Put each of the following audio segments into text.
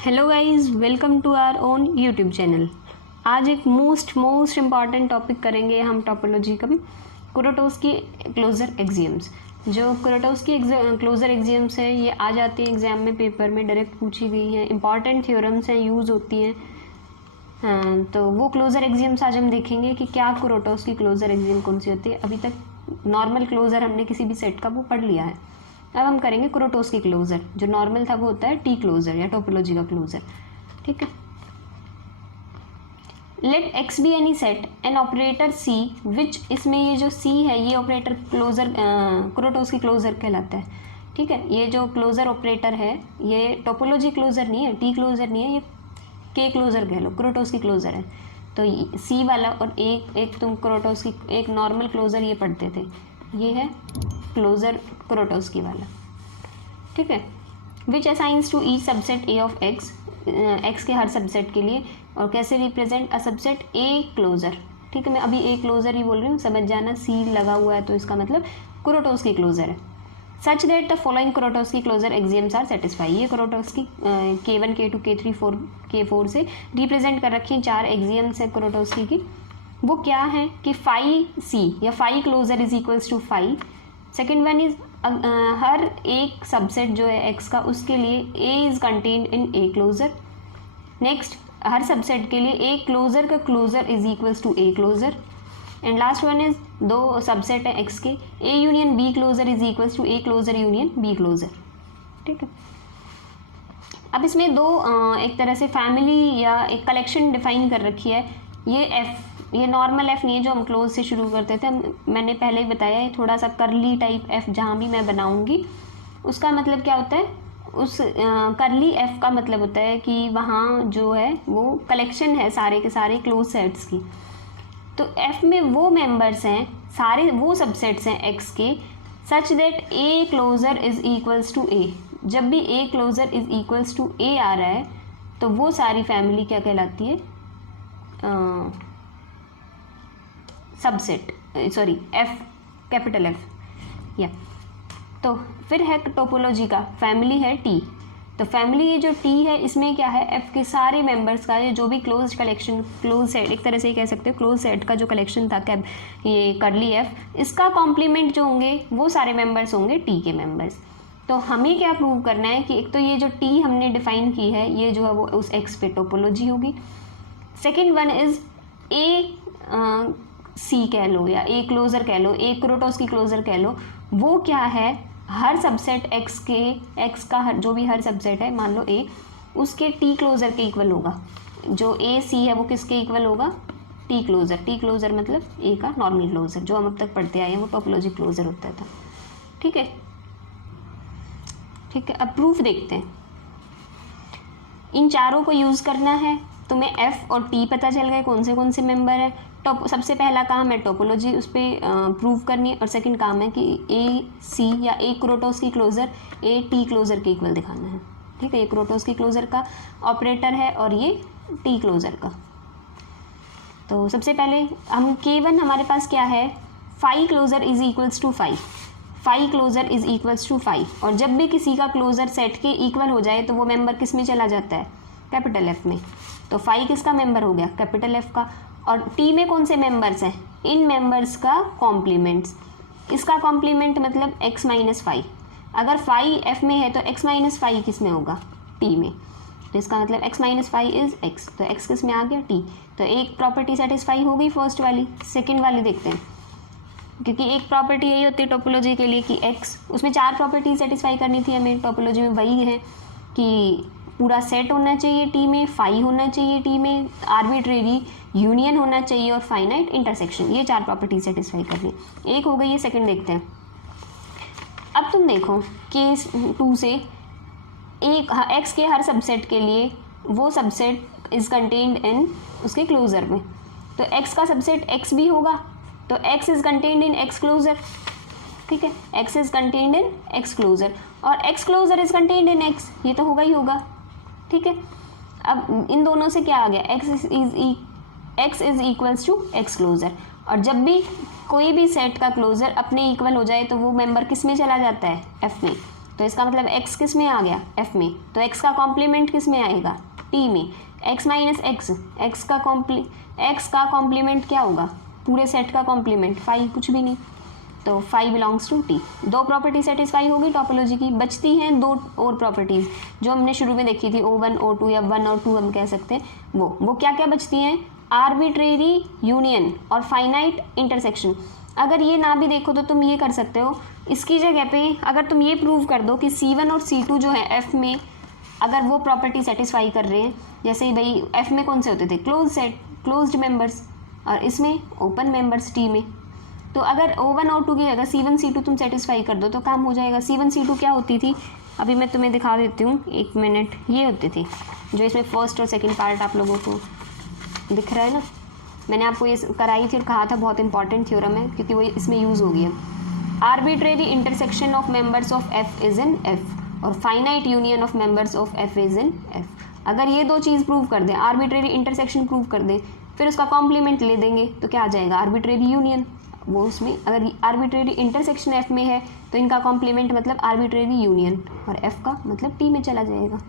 Hello guys, welcome to our own YouTube channel. आज एक most important topic करेंगे हम टोपोलॉजी का, कुरोटोव्स्की क्लोजर एक्सियम्स। जो कुरोटोव्स्की क्लोजर एक्सियम्स है ये आ जाती है एग्जाम में, पेपर में डायरेक्ट पूछी गई हैं, इंपॉर्टेंट थ्योरम्स हैं, यूज़ होती हैं। तो वो क्लोजर एक्सियम्स आज हम देखेंगे कि क्या कुरोटोव्स्की क्लोजर एक्सियम कौन सी होती है। अभी तक नॉर्मल क्लोजर हमने किसी भी सेट का वो पढ़ लिया है, अब हम करेंगे कुरोटोव्स्की क्लोजर। जो नॉर्मल था वो होता है टी क्लोजर या टोपोलॉजी का क्लोजर। ठीक है, let X be any set an operator C which, इसमें ये जो सी है ये ऑपरेटर क्लोजर कुरोटोव्स्की क्लोजर कहलाता है। ठीक है, ये जो क्लोजर ऑपरेटर है ये टोपोलॉजी क्लोजर नहीं है, टी क्लोजर नहीं है, ये के क्लोजर कह लो, कुरोटोव्स्की क्लोजर है। तो सी वाला और एक तुम कुरोटोव्स्की एक नॉर्मल क्लोजर ये पढ़ते थे, ये है क्लोजर कुरोटोव्स्की वाला। ठीक है, which assigns to each subset A of X, X के हर सबसेट के लिए, और कैसे represent a subset A closure. ठीक है, मैं अभी ए क्लोजर ही बोल रही हूँ, समझ जाना, सी लगा हुआ है तो इसका मतलब कुरोटोव्स्की क्लोजर है। Such that the following Kuratowski closure axioms are satisfy, ये Kuratowski K1 K2 K3 K4 से रिप्रेजेंट कर रखी 4 एक्सियम्स है कुरोटोव्स्की की। वो क्या है कि फाई सी या phi closure is equals to phi. Second one is हर एक सबसेट जो है एक्स का उसके लिए A is contained in A closure. Next, हर सबसेट के लिए ए क्लोजर का closure is equals to A closure. And last one is दो सबसेट है एक्स के, A union B closure is equals to A closure union B closure. ठीक है, अब इसमें दो एक तरह से फैमिली या एक कलेक्शन डिफाइन कर रखी है। ये एफ, ये नॉर्मल एफ नहीं है जो हम क्लोज से शुरू करते थे, मैंने पहले ही बताया है, थोड़ा सा करली टाइप एफ जहाँ भी मैं बनाऊंगी उसका मतलब क्या होता है, उस करली एफ का मतलब होता है कि वहाँ जो है वो कलेक्शन है सारे के सारे क्लोज सेट्स की। तो एफ में वो मेंबर्स हैं, सारे वो सबसेट्स हैं एक्स के, such that A closure is equals to A. जब भी A closure is equals to A आ रहा है तो वो सारी फैमिली क्या कहलाती है, subset, sorry F, capital F या। तो फिर है टोपोलॉजी का फैमिली है टी। तो फैमिली ये जो टी है इसमें क्या है, एफ के सारे मेंबर्स का ये जो भी क्लोज कलेक्शन, क्लोज सेट एक तरह से ही कह सकते हो, क्लोज सेट का जो कलेक्शन था कैब ये करली एफ, इसका कॉम्प्लीमेंट जो होंगे वो सारे मेंबर्स होंगे टी के मेंबर्स। तो हमें क्या प्रूव करना है कि एक तो ये जो टी हमने डिफाइन की है ये जो है वो उस एक्स पे टोपोलॉजी होगी। सेकेंड वन इज ए सी कह लो या ए क्लोजर कह लो, ए कुरोटोव्स्की क्लोजर कह लो, वो क्या है, हर सबसेट एक्स के, एक्स का हर जो भी हर सबसेट है मान लो ए, उसके टी क्लोजर के इक्वल होगा। जो ए सी है वो किसके इक्वल होगा, टी क्लोजर। टी क्लोजर मतलब ए का नॉर्मल क्लोजर, जो हम अब तक पढ़ते आए हैं वो टोपोलॉजी क्लोजर होता था। ठीक है, ठीक है, अब प्रूफ देखते हैं। इन चारों को यूज़ करना है, तुम्हें एफ और टी पता चल गए कौन से मेंबर है। सबसे पहला काम है टोपोलॉजी उस पर प्रूव करनी है, और सेकंड काम है कि ए सी या ए कुरोटोव्स्की क्लोजर ए टी क्लोजर के इक्वल दिखाना है। ठीक है, ये कुरोटोव्स्की क्लोजर का ऑपरेटर है और ये टी क्लोजर का। तो सबसे पहले हम K1 हमारे पास क्या है, phi closure is equals to phi, phi closure is equals to phi. और जब भी किसी का क्लोजर सेट के इक्वल हो जाए तो वो मेंबर किस में चला जाता है, कैपिटल एफ में। तो फाई किसका मेंबर हो गया, कैपिटल एफ का। और टी में कौन से मेंबर्स हैं, इन मेंबर्स का कॉम्प्लीमेंट्स। इसका कॉम्प्लीमेंट मतलब एक्स माइनस फाई। अगर फाई एफ में है तो एक्स माइनस फाई किस में होगा, टी में। तो इसका मतलब x minus phi is x, तो एक्स किस में आ गया, टी। तो एक प्रॉपर्टी सेटिस्फाई हो गई फर्स्ट वाली। सेकेंड वाली देखते हैं, क्योंकि एक प्रॉपर्टी यही होती है टोपोलॉजी के लिए कि एक्स, उसमें 4 प्रॉपर्टी सेटिस्फाई करनी थी हमें टोपोलॉजी में, वही है कि पूरा सेट होना चाहिए टी में, फाई होना चाहिए टी में, आर्बिट्रेरी यूनियन होना चाहिए और फाइनाइट इंटरसेक्शन। ये 4 प्रॉपर्टी सेटिस्फाई करनी, एक हो गई है। सेकंड देखते हैं, अब तुम देखो केस 2 से एक एक्स के हर सबसेट के लिए वो सबसेट इज कंटेन्ड इन उसके क्लोजर में। तो एक्स का सबसेट एक्स भी होगा, तो X is contained in X closure. ठीक है, X is contained in X closure और X closure is contained in X, ये तो होगा ही होगा। ठीक है, अब इन दोनों से क्या आ गया, x is equals to x closure. और जब भी कोई भी सेट का क्लोजर अपने इक्वल हो जाए तो वो मेंबर किस में चला जाता है, एफ में। तो इसका मतलब x किस में आ गया, f में, तो x का कॉम्प्लीमेंट किस में आएगा, t में। x माइनस एक्स, x का कॉम्प्लीमेंट क्या होगा, पूरे सेट का कॉम्प्लीमेंट 5, कुछ भी नहीं, तो 5 बिलोंग्स टू t। दो प्रॉपर्टी सेटिस्फाई होगी टोपोलॉजी की। बचती हैं दो और प्रॉपर्टीज़ जो हमने शुरू में देखी थी, O1 O2 या 1 और 2 हम कह सकते हैं। वो क्या क्या बचती हैं, आर्बिट्रेरी यूनियन और फाइनाइट इंटरसेक्शन। अगर ये ना भी देखो तो तुम ये कर सकते हो, इसकी जगह पे अगर तुम ये प्रूव कर दो कि C1 और C2 जो है F में, अगर वो प्रॉपर्टी सेटिस्फाई कर रहे हैं, जैसे ही भाई F में कौन से होते थे, क्लोज सेट, क्लोज्ड मेंबर्स, और इसमें ओपन मेंबर्स T में, तो अगर O1 O2 की जगह C1 C2 तुम सेटिस्फाई कर दो तो काम हो जाएगा। C1 C2 क्या होती थी, अभी मैं तुम्हें दिखा देती हूँ, 1 मिनट। ये होती थी जो इसमें फर्स्ट और सेकंड पार्ट आप लोगों को दिख रहा है ना, मैंने आपको ये कराई थी और कहा था बहुत इंपॉर्टेंट थ्योरम है क्योंकि वो इसमें यूज़ हो गया। Arbitrary intersection of members of F is in F और finite union of members of F is in F। अगर ये दो चीज़ प्रूव कर दें, आर्बिट्रेरी इंटरसेक्शन प्रूव कर दें, फिर उसका कॉम्प्लीमेंट ले देंगे तो क्या आ जाएगा, आर्बिट्रेरी यूनियन। वो उसमें अगर आर्बिट्रेरी इंटरसेक्शन F में है तो इनका कॉम्प्लीमेंट मतलब आर्बिट्रेरी यूनियन, और F का मतलब T में चला जाएगा।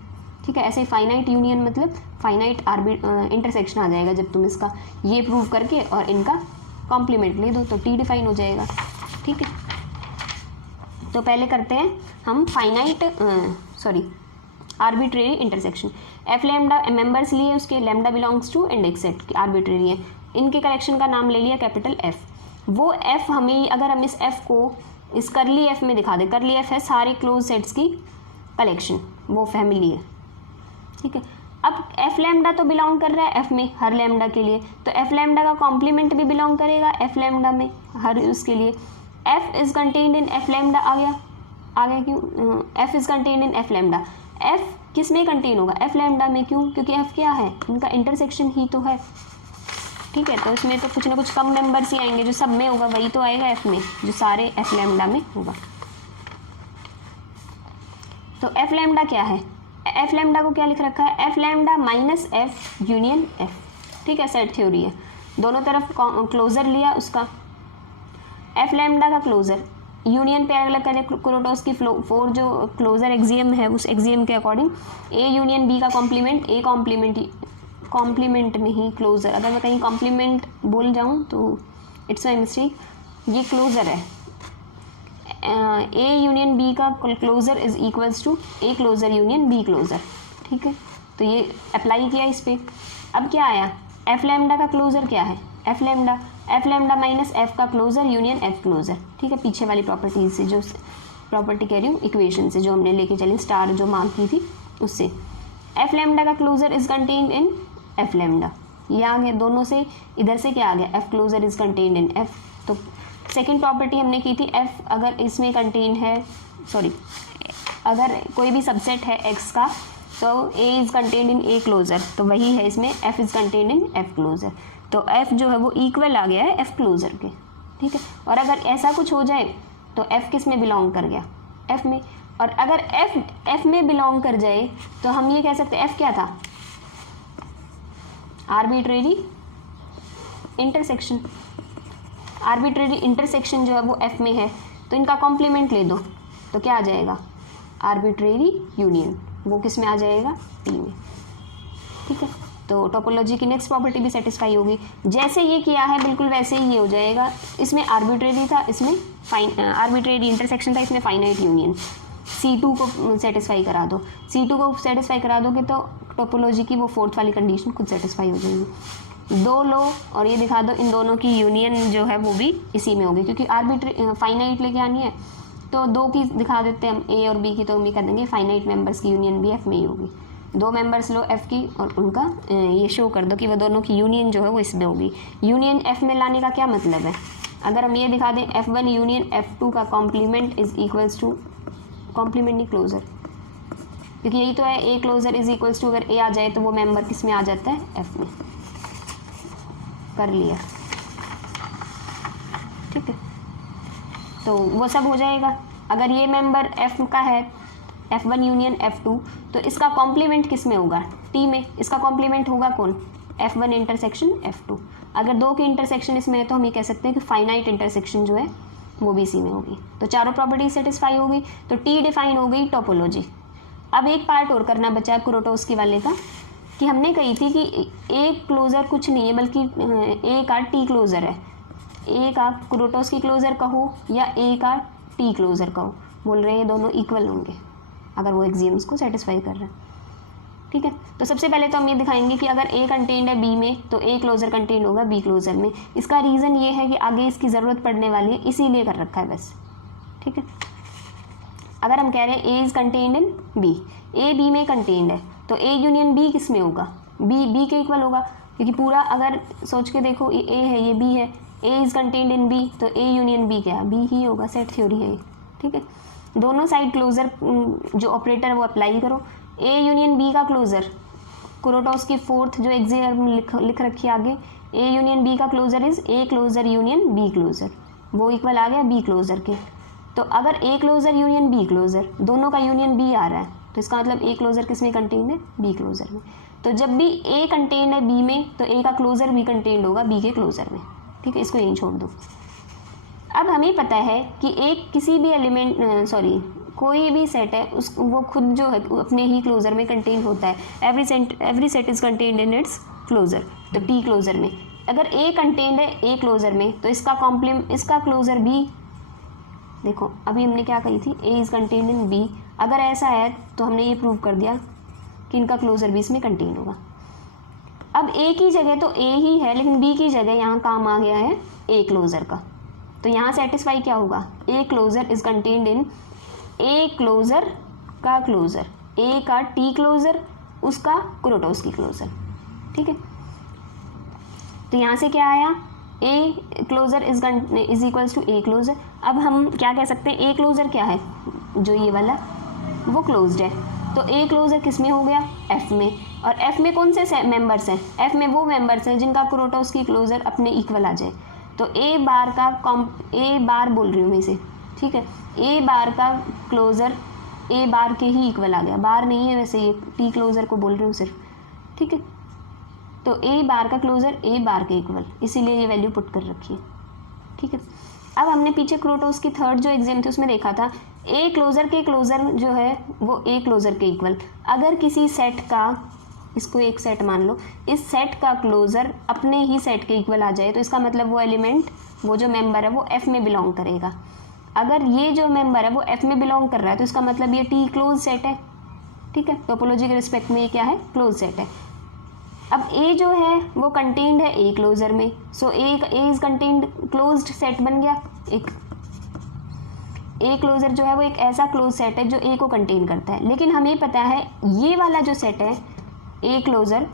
ठीक है, ऐसे फाइनाइट यूनियन मतलब फाइनाइट इंटरसेक्शन आ जाएगा जब तुम इसका ये प्रूव करके और इनका कॉम्प्लीमेंट ले दो तो T डिफाइन हो जाएगा। ठीक है, तो पहले करते हैं हम finite arbitrary intersection. F lambda members लिए, उसके lambda belongs to index set की आर्बिट्रेरी है, इनके कलेक्शन का नाम ले लिया कैपिटल F। वो F हमें, अगर हम इस F को इस करली F में दिखा दें, करली F है सारे क्लोज सेट्स की कलेक्शन, वो फैमिली है। ठीक है, अब F लैम्डा तो बिलोंग कर रहा है F में हर लैम्डा के लिए, तो F लैम्डा का कॉम्प्लीमेंट भी बिलोंग करेगा F लैम्डा में हर उसके लिए। F is contained in F lambda आ गया क्यों, F is contained in F lambda. F किस में कंटेन होगा, F लैम्डा में, क्यों, क्योंकि F क्या है, इनका इंटरसेक्शन ही तो है। ठीक है, तो इसमें तो कुछ ना कुछ कम मेंबर्स ही आएंगे, जो सब में होगा वही तो आएगा F में, जो सारे F लैम्डा में होगा। तो F लैम्डा क्या है, F लैम्डा को क्या लिख रखा है, F lambda minus F union F। ठीक है, सेट थ्योरी है, दोनों तरफ क्लोजर लिया उसका, F लैम्डा का क्लोजर यूनियन पे अलग करें, क्रोटोस की 4 जो क्लोजर एक्सियम है उस एक्सियम के अकॉर्डिंग A यूनियन B का कॉम्प्लीमेंट, A कॉम्प्लीमेंट नहीं क्लोजर, अगर मैं कहीं कॉम्प्लीमेंट बोल जाऊँ तो इट्स माई मिस्टेक, ये क्लोजर है। A यूनियन B का closure is equals to A closure union B closure. ठीक है, तो ये अप्लाई किया इस पर। अब क्या आया, F लैम्डा का क्लोजर क्या है, F लैम्डा माइनस F का क्लोजर यूनियन F क्लोजर। ठीक है, पीछे वाली प्रॉपर्टीज से, जो प्रॉपर्टी कह रही हूँ इक्वेशन से जो हमने लेके चली, स्टार जो मार्क की थी उससे। F लैम्डा का closure is contained in F lambda, ये आ गया दोनों से, इधर से क्या आ गया, F closure is contained in F। तो सेकेंड प्रॉपर्टी हमने की थी, F अगर इसमें कंटेन है, अगर कोई भी सबसेट है X का तो A is contained in A closure, तो वही है इसमें F is contained in F closure. तो F जो है वो इक्वल आ गया है F क्लोजर के। ठीक है, और अगर ऐसा कुछ हो जाए तो F किस में बिलोंग कर गया, F में, और अगर F में बिलोंग कर जाए तो हम ये कह सकते हैं F क्या था, आर्बिट्रेरी इंटरसेक्शन। आर्बिट्रेरी इंटरसेक्शन जो है वो F में है, तो इनका कॉम्प्लीमेंट ले दो तो क्या आ जाएगा, आर्बिट्रेरी यूनियन, वो किस में आ जाएगा, T में। ठीक है, तो टोपोलॉजी की नेक्स्ट प्रॉपर्टी भी सेटिस्फाई होगी। जैसे ये किया है बिल्कुल वैसे ही ये हो जाएगा, इसमें आर्बिट्रेरी था, इसमें आर्बिट्रेरी इंटरसेक्शन था, इसमें फाइनाइट यूनियन। C2 को सेटिस्फाई करा दो, C2 को सेटिस्फाई करा दोगे तो टोपोलॉजी की वो 4th वाली कंडीशन खुद सेटिस्फाई हो जाएगी। दो लो और ये दिखा दो, इन दोनों की यूनियन जो है वो भी इसी में होगी, क्योंकि आर्बिट्रेरी फाइनाइट लेके आनी है तो दो की दिखा देते हैं हम, A और B की, तो हम ये कर देंगे फाइनाइट मेंबर्स की यूनियन भी F में ही होगी। 2 मेंबर्स लो F की और उनका ये शो कर दो कि वो दोनों की यूनियन जो है वो इसमें होगी। यूनियन F में लाने का क्या मतलब है, अगर हम ये दिखा दें F1 यूनियन F2 का complement is equals to, complement नहीं क्लोजर, क्योंकि यही तो है, A closure is equals to, अगर A आ जाए तो वो मेंबर किस में आ जाता है, F में। कर लिया, ठीक है, तो वो सब हो जाएगा। अगर ये मेंबर F का है, F1 यूनियन F2, तो इसका कॉम्प्लीमेंट किस में होगा, T में। इसका कॉम्प्लीमेंट होगा कौन, F1 इंटरसेक्शन F2। अगर दो के इंटरसेक्शन इसमें है तो हम ये कह सकते हैं कि फाइनाइट इंटरसेक्शन जो है वो भी सी में होगी। तो चारों प्रॉपर्टी सेटिस्फाई होगी, तो टी डिफाइन हो गई टोपोलॉजी। अब एक पार्ट और करना बचा कुरोटोस्की वाले का, कि हमने कही थी कि ए क्लोज़र कुछ नहीं है बल्कि ए का टी क्लोज़र है। ए का कुरोटोस्की क्लोज़र कहो या ए का टी क्लोज़र कहो, बोल रहे हैं दोनों इक्वल होंगे अगर वो एक्सियम्स को सेटिस्फाई कर रहे हैं। ठीक है, तो सबसे पहले तो हम ये दिखाएंगे कि अगर ए कंटेंड है बी में तो ए क्लोज़र कंटेंड होगा बी क्लोज़र में। इसका रीज़न ये है कि आगे इसकी ज़रूरत पड़ने वाली है, इसीलिए कर रखा है बस। ठीक है, अगर हम कह रहे हैं A is contained in B, A B में कंटेन्ड है, तो ए यूनियन बी किस में होगा, बी के इक्वल होगा, क्योंकि पूरा अगर सोच के देखो ये ए है ये बी है, A is contained in B, तो ए यूनियन बी क्या है, बी ही होगा, सेट थ्योरी है ये। ठीक है, दोनों साइड क्लोज़र जो ऑपरेटर है वो अप्लाई करो। ए यूनियन बी का क्लोज़र, कुरोटोस्की फोर्थ जो एक्सियम लिख रखी है आगे, ए यूनियन बी का closure is A closure union B closure, वो इक्वल आ गया बी क्लोज़र के। तो अगर A closure union B closure, दोनों का यूनियन बी आ रहा है, तो इसका मतलब ए क्लोज़र किस में कंटेन्ड है, बी क्लोज़र में। तो जब भी ए कंटेन्ड है बी में, तो ए का क्लोज़र भी कंटेन्ड होगा बी के क्लोज़र में। ठीक है, इसको यहीं छोड़ दो। अब हमें पता है कि एक किसी भी एलिमेंट कोई भी सेट है उस वो खुद जो है अपने ही क्लोज़र में कंटेन होता है। Every set is contained in its closure, तो टी क्लोज़र में अगर ए कंटेन्ड है ए क्लोज़र में, तो इसका क्लोज़र बी, देखो अभी हमने क्या कही थी, A is contained in B, अगर ऐसा है तो हमने ये प्रूव कर दिया कि इनका क्लोज़र भी इसमें कंटेन होगा। अब ए की जगह तो ए ही है, लेकिन बी की जगह यहाँ काम आ गया है ए क्लोज़र का, तो यहाँ सेटिस्फाई क्या होगा, A closure is contained in A closure का क्लोज़र, ए का टी क्लोज़र, उसका कुरोटोस्की क्लोज़र। ठीक है, तो यहाँ से क्या आया, A closure is equals to A closure. अब हम क्या कह सकते हैं, ए क्लोज़र क्या है, जो ये वाला वो क्लोज्ड है, तो ए क्लोज़र किस में हो गया, एफ में। और एफ में कौन से मेंबर्स हैं, एफ में वो मेंबर्स हैं जिनका कुरोटोस्की क्लोज़र अपने इक्वल आ जाए। तो ए बार बोल रही हूँ मैं इसे, ठीक है, ए बार का क्लोज़र ए बार के ही इक्वल आ गया, बार नहीं है वैसे, ये टी क्लोज़र को बोल रही हूँ सिर्फ। ठीक है, तो ए बार का क्लोज़र ए बार के इक्वल, इसीलिए ये वैल्यू पुट कर रखी है। ठीक है, अब हमने पीछे कुरोटोस्की थर्ड जो एग्जाम थे उसमें देखा था, ए क्लोज़र के क्लोज़र जो है वो ए क्लोज़र के इक्वल। अगर किसी सेट का, इसको एक सेट मान लो, इस सेट का क्लोज़र अपने ही सेट के इक्वल आ जाए, तो इसका मतलब वो एलिमेंट, वो जो मेंबर है वो एफ में बिलोंग करेगा। अगर ये जो मेंबर है वो एफ में बिलोंग कर रहा है, तो इसका मतलब ये टी क्लोज सेट है। ठीक है, टोपोलॉजी के रिस्पेक्ट में ये क्या है, क्लोज सेट है। अब ए जो है वो कंटेन्ड है ए क्लोज़र में, so A is contained, closed set बन गया। एक ए क्लोज़र जो है वो एक ऐसा क्लोज सेट है जो ए को कंटेन करता है। लेकिन हमें पता है ये वाला जो सेट है ए क्लोज़र,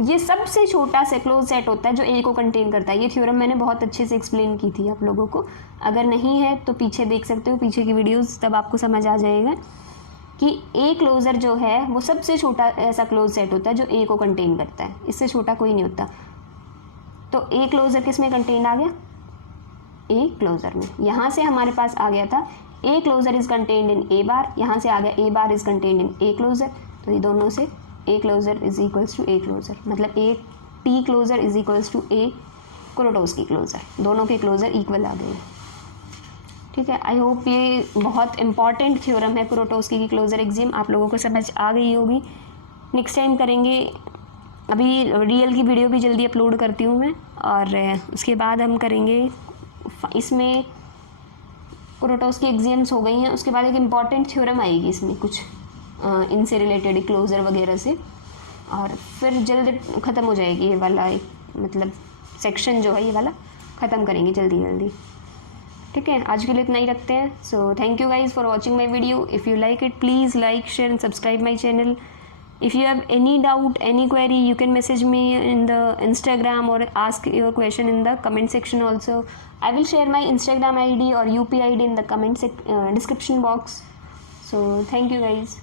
ये सबसे छोटा से क्लोज सेट होता है जो ए को कंटेन करता है। ये थ्योरम मैंने बहुत अच्छे से एक्सप्लेन की थी आप लोगों को, अगर नहीं है तो पीछे देख सकते हो, पीछे की वीडियोस, तब आपको समझ आ जाएगा कि ए क्लोज़र जो है वो सबसे छोटा ऐसा क्लोज सेट होता है जो ए को कंटेन करता है, इससे छोटा कोई नहीं होता। तो ए क्लोज़र किस में कंटेन आ गया, ए क्लोज़र में। यहाँ से हमारे पास आ गया था A closure is contained in A bar, यहाँ से आ गया A bar is contained in A closure, तो ये दोनों से A closure is equals to A closure, मतलब A T closure is equals to A Kuratowski closure, दोनों के क्लोज़र इक्वल आ गए। ठीक है, आई होप ये बहुत इंपॉर्टेंट थ्योरम है कुरोटोस्की की क्लोज़र एक्सियम, आप लोगों को समझ आ गई होगी। नेक्स्ट टाइम करेंगे, अभी रियल की वीडियो भी जल्दी अपलोड करती हूँ मैं, और उसके बाद हम करेंगे, इसमें कुरोटोस्की एक्सियम्स हो गई हैं, उसके बाद एक इम्पॉर्टेंट थ्योरम आएगी इसमें कुछ इनसे रिलेटेड क्लोज़र वगैरह से, और फिर जल्द ख़त्म हो जाएगी ये वाला एक, मतलब सेक्शन जो है ये वाला ख़त्म करेंगे जल्दी जल्दी। ठीक है, आज के लिए इतना ही रखते हैं। So thank you guys for watching my video. If you like it please like, share and subscribe my channel. If you have any doubt, any query, you can message me in the Instagram or ask your question in the comment section also. I will share my Instagram ID or UPI ID in the description box. So thank you guys.